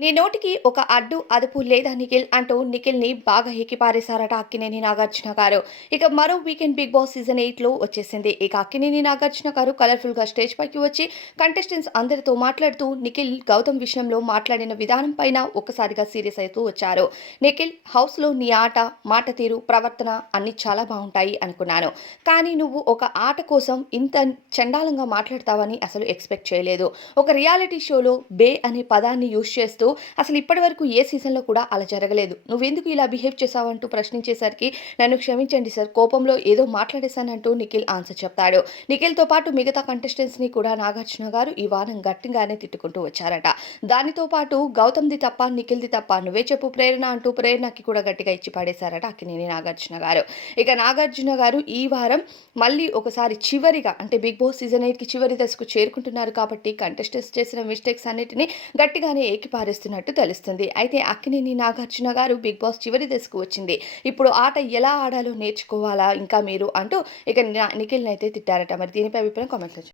నీ నోటికి ఒక అడ్డు అదుపు లేదా నిఖిల్ అంటూ నిఖిల్ని బాగా ఎక్కిపారేశారట అక్కినేని నాగార్జున గారు. ఇక మరో వీకెండ్ బిగ్ బాస్ సీజన్ 8లో వచ్చేసింది. ఇక అక్కినేని నాగార్జున గారు కలర్ఫుల్ గా స్టేజ్ పైకి వచ్చి కంటెస్టెంట్స్ అందరితో మాట్లాడుతూ నిఖిల్ గౌతమ్ విషయంలో మాట్లాడిన విధానం పైన ఒక్కసారిగా సీరియస్ అవుతూ వచ్చారు. నిఖిల్, హౌస్ లో నీ ఆట, మాట తీరు, ప్రవర్తన అన్ని చాలా బాగుంటాయి అనుకున్నాను. కానీ నువ్వు ఒక ఆట కోసం ఇంత చండాలంగా మాట్లాడతావని అసలు ఎక్స్పెక్ట్ చేయలేదు. ఒక రియాలిటీ షోలో బే అనే పదాన్ని యూజ్ చేస్తూ అసలు ఇప్పటివరకు ఏ సీజన్‌లో కూడా అలా జరగలేదు. నువ్వెందుకు ఇలా బిహేవ్ చేశావంటూ ప్రశ్నించేసరికి, నన్ను క్షమించండి సార్, కోపంలో ఏదో మాట్లాడేశానంటూ నిఖిల్ ఆన్సర్ చెప్తాడు. నిఖిల్‌తో పాటు మిగతా కంటెస్టెంట్స్‌ని కూడా నాగార్జున గారు ఈ వారం గట్టిగానే తిట్టుకుంటూ వచ్చారట. దానితో పాటు గౌతమ్‌ది తప్ప, నిఖిల్‌ది తప్ప, నువ్వే చెప్పు ప్రేరణ అంటూ ప్రేరణకి కూడా గట్టిగా ఇచ్చి పడేశారట అక్కినేని నాగార్జున గారు. ఇక నాగార్జున గారు ఈ వారం మళ్ళీ ఒకసారి చివరిగా అంటే బిగ్ బాస్ సీజన్ 8కి చివరి దశకు చేరుకుంటున్నారు కాబట్టి కంటెస్టెంట్స్ చేసిన మిస్టేక్స్ అన్నిటిని గట్టిగానే ఏకిపారేస్తున్నట్టు తెలుస్తుంది. అయితే అక్కినేని నాగార్జున గారు బిగ్ బాస్ చివరి దశకు వచ్చింది. ఇప్పుడు ఆట ఎలా ఆడాలో నేర్చుకోవాలా ఇంకా మీరు అంటూ ఇక నిఖిల్‌నైతే తిట్టారట. మరి దీనిపై అభిప్రాయం కామెంట్‌లో